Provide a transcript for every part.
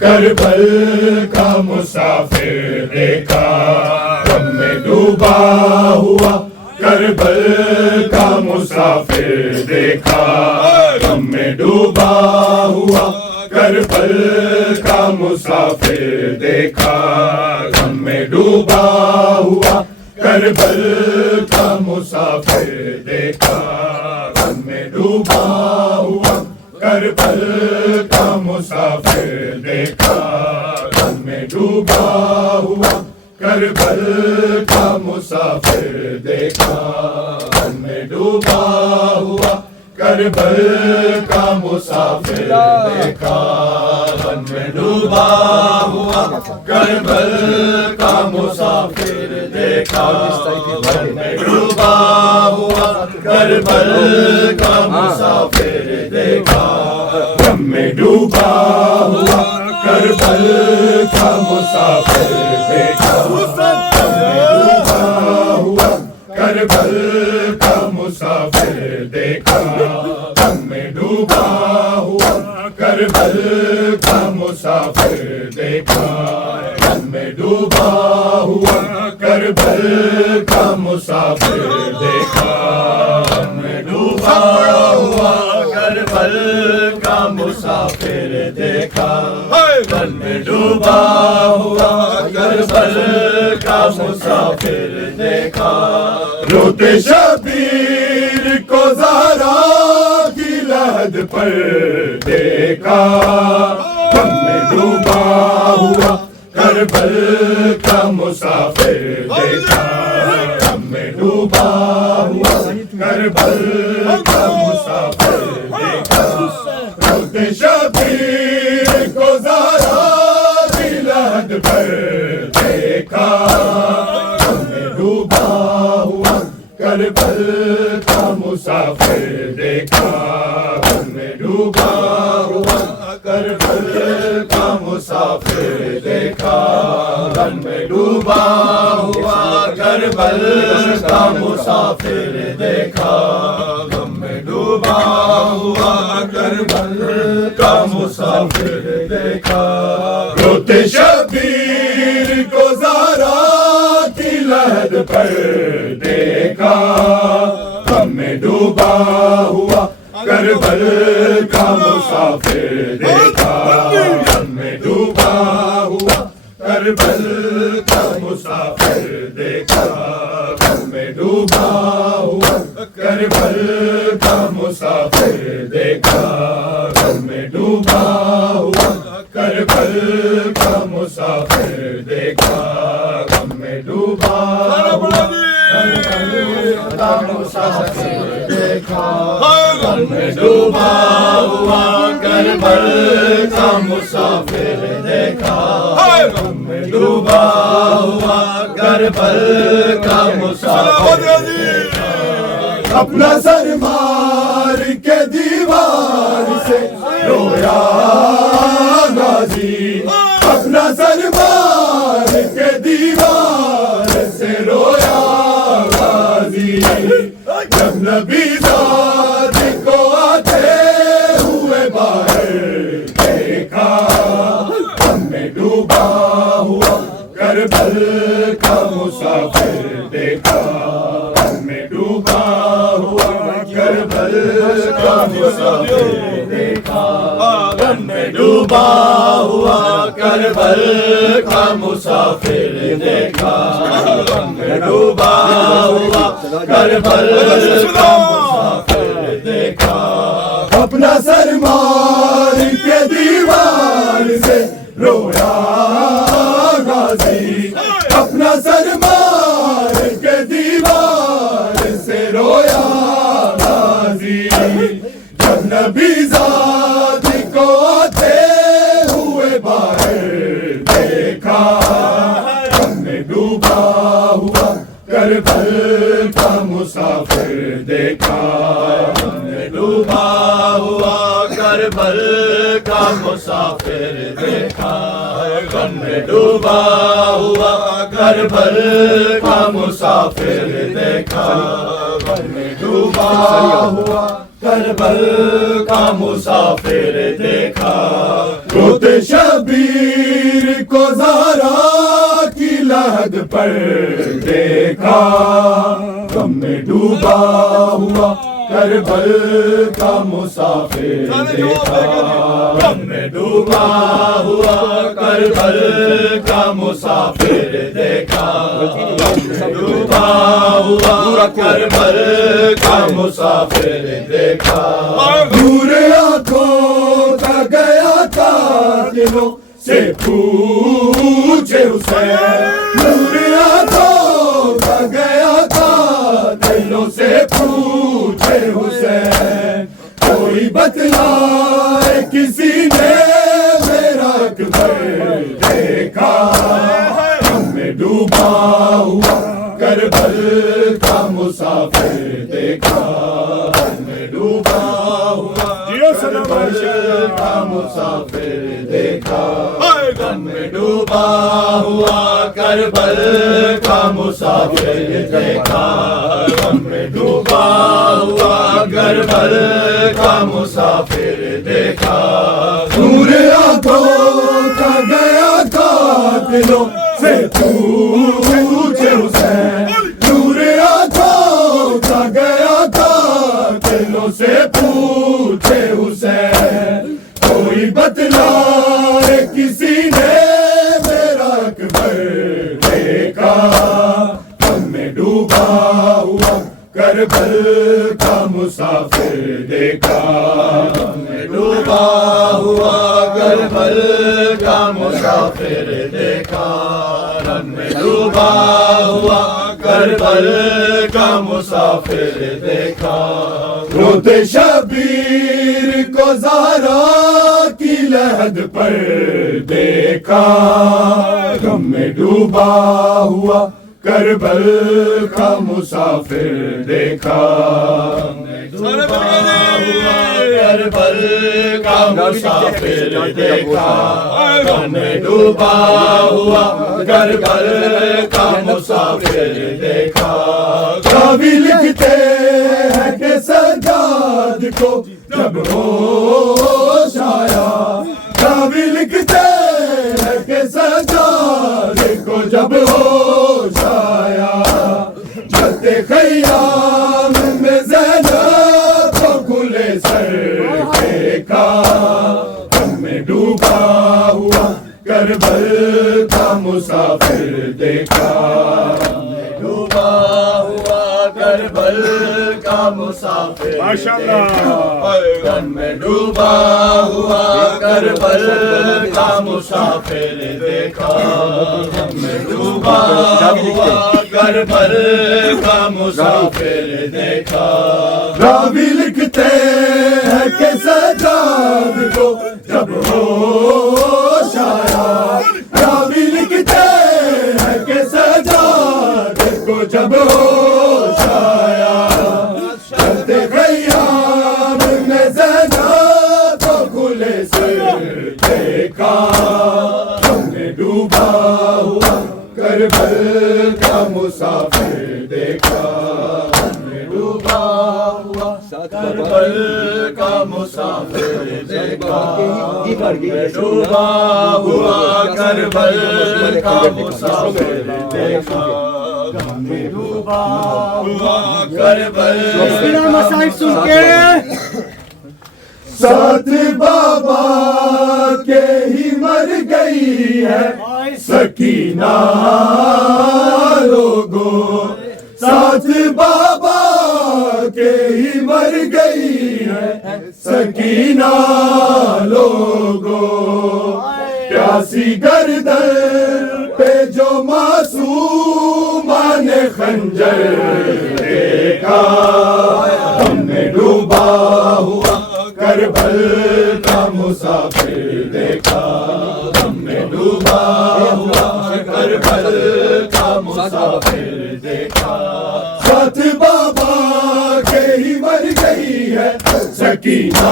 کربل کا مسافر دیکھا، غم میں ڈوبا ہوا کربل کا مسافر دیکھا، غم میں ڈوبا ہوا کربل کا مسافر دیکھا، غم میں ڈوبا ہوا کربل کا مسافر دیکھا، غم میں ڈوبا ہوا کربل کا مسافر دیکھا، غم میں ڈوبا ہوا کربل کا مسافر دیکھا، غم میں ڈوبا ہوا کربل کا مسافر دیکھا، غم میں ڈوبا ہوا کربل کا مسافر دیکھا، غم میں ڈوبا ہوا کربل کا مسافر دیکھا، غم میں ڈوبا ہوا کربل کا مسافر دیکھا، غم میں ڈوبا ہوا کربل کا مسافر دیکھا، غم میں ڈوبا ہوا کربل کا مسافر دیکھا، غم میں ڈوبا ہوا کربل کا مسافر دیکھا، غم میں ڈوبا ہوا کربل کا مسافر دیکھا، غم میں ڈوبا ہوا کربل کا مسافر دیکھا، روتے شبیر کو زہرا کی لحد پر دیکھا، غم میں ڈوبا ہوا کربل کا مسافر دیکھا، غم میں ڈوبا ہوا کربل کا مسافر دیکھا، روتے شبیر کو زہرا کی لحد پر دیکھا، غم میں ڈوبا ہوا کربل کا مسافر دیکھا، غم میں ڈوبا ہوا کربل کا مسافر دیکھا، غم میں ڈوبا ہوا کربل کا مسافر دیکھا، غم میں ڈوبا ہوا کربل کا مسافر دیکھا، روتے شبیر کو زہرا کی لحد پر دیکھا، غم میں ڈوبا ہوا کربل کا مسافر دیکھا، غم میں ڈوبا ہوا کربل کا مسافر دیکھا، غم میں ڈوبا ہوا کربل کا مسافر دیکھا، غم میں ڈوبا ہوا کربل کا مسافر دیکھا، غم میں ڈوبا ہوا کربل کا مسافر دیکھا، غم میں ڈوبا ہوا کربل کا مسافر دیکھا، غم میں ڈوبا ہوا کربل کا مسافر دیکھا، اپنا سر مار کے دیوار سے رویا غازی، اپنا سر مار کے دیوار سے رویا غازی، جب نبی ذات کو آتے ہوئے باہر دیکھا، غم میں ڈوبا ہوا کربل کا مسافر دیکھا، غم میں ڈوبا ہوا کربل کا مسافر دیکھا، غم میں ڈوبا ہوا کربل کا مسافر دیکھا، غم میں ڈوبا ہوا کربل کا مسافر دیکھا، اپنا سر مار کے دیوار سے رویا غازی، اپنا سر مار کے دیوار سے رویا غازی، جب نبی ذات کو آتے ہوئے باہر دیکھا، غم میں ڈوبا ہوا کربل کا مسافر دیکھا، غم میں ڈوبا ہوا کربل کا مسافر دیکھا، غم میں ڈوبا ہوا کربل کا مسافر دیکھا، غم میں ڈوبا ہوا کربل کا مسافر دیکھا، روتے شبیر کو زہرا کی لحد پر دیکھا، غم میں ڈوبا ہوا کربل کا مسافر دیکھا، غم میں ڈوبا ہوا کربل کا مسافر دیکھا، غم میں ڈوبا ہوا کربل کا مسافر دیکھا، دور آنکھوں کا گیا قاتلوں سے پوچھے حسین، دور آنکھوں کا گیا قاتلوں سے پوچھے حسین، کوئی بتلائے کسی نے میرا اکبر دیکھا، غم میں ڈوبا ہوا کربل کا مسافر دیکھا، غم میں ڈوبا ہوا کربل کا مسافر دیکھا، غم میں ڈوبا ہوا کربل کا مسافر دیکھا، غم میں ڈوبا ہوا کربل کا مسافر دیکھا، نور آنکھوں کا گیا قاتلوں سے پوچھے حسین، نور آنکھوں کا گیا قاتلوں سے پوچھے حسین، کوئی بتلائے کسی نے میرا اکبر دیکھا، غم میں ڈوبا ہوا کربل کا مسافر دیکھا، غم میں ڈوبا ہوا کربل کا مسافر دیکھا، غم میں ڈوبا ہوا کربل کا مسافر دیکھا، روتے شبیر کو زہرا کی لحد پر دیکھا، غم میں ڈوبا ہوا کربل کا مسافر دیکھا، غم میں ڈوبا ہوا کربل کا مسافر دیکھا، غم میں ڈوبا ہوا کربل کا مسافر دیکھا، راوی لکھتے ہیں کہ سجاد کو جب ہوش آیا، راوی لکھتے ہیں کہ سجاد کو جب ہوش آیا، چلتے خیام میں زینب کو کھلے سر دیکھا، غم میں ڈوبا ہوا کربل کا مسافر دیکھا، غم میں ڈوبا ہوا کربل کا مسافر دیکھا، غم میں ڈوبا ہوا کربل کا مسافر دیکھا، غم میں ڈوبا ہوا کربل کا مسافر دیکھا، راوی لکھتے ہیں کہ سجاد کو جب ہوش آیا، راوی لکھتے ہیں کہ سجاد کو جب ہوش آیا، چلتے خیام میں زینب کو کھلے سر دیکھا، غم میں ڈوبا ہوا کربل کا مسافر دیکھا، غم میں ڈوبا ہوا کربل کا مسافر دیکھا، غم میں ڈوبا ہوا کربل کا مسافر دیکھا، غم میں ڈوبا ہوا کربل کا مسافر دیکھا، ساتھ بابا کے ہی مر گئی ہے سکینہ لوگو، ساتھ بابا کے ہی مر گئی ہے سکینہ لوگو، پیاسی گردن پہ جو معصومان نے خنجر دیکھا، ہم نے ڈوبا ہوا کربل کا مسافر دیکھا، ہم نے ڈوبا ہوا کربل کا مسافر دیکھا، ساتھ بابا کے ہی مر گئی ہے سکینہ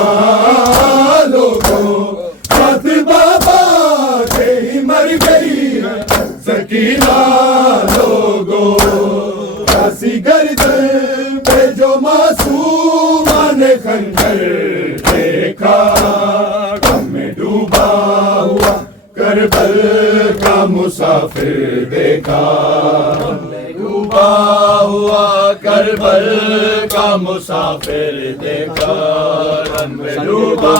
لوگوں، ساتھ بابا کے ہی مر گئی ہے سکینہ لوگوں، پیاسی گردن پہ جو معصومان نے خنجر دیکھا، غم میں ڈوبا ہوا کربل کا مسافر دیکھا، غم میں ڈوبا ہوا کربل کا مسافر دیکھا، غم میں ڈوبا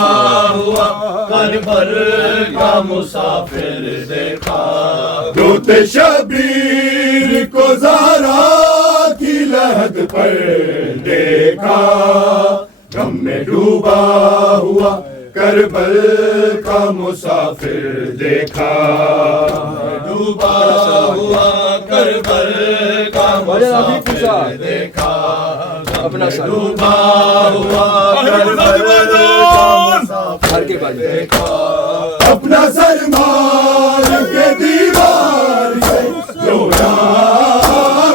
ہوا کربل کا مسافر دیکھا، روتے شبیر کو زہرا کی لحد پر دیکھا، غم میں ڈوبا ہوا کربل کا مسافر دیکھا، ڈوبا ہوا کربل کا مسافر دیکھا، اپنا ڈوبا ہوا کربل کا مسافر دیکھا، اپنا سر مار کے دیوار سے رویا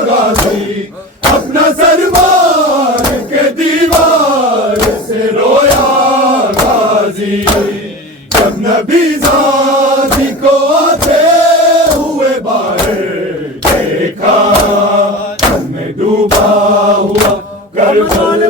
غازی، اپنا سر مار کے دیوار سے رویا غازی، جب نبی زادی کو آتے ہوئے باہر دیکھا، غم میں ڈوبا ہوا کربل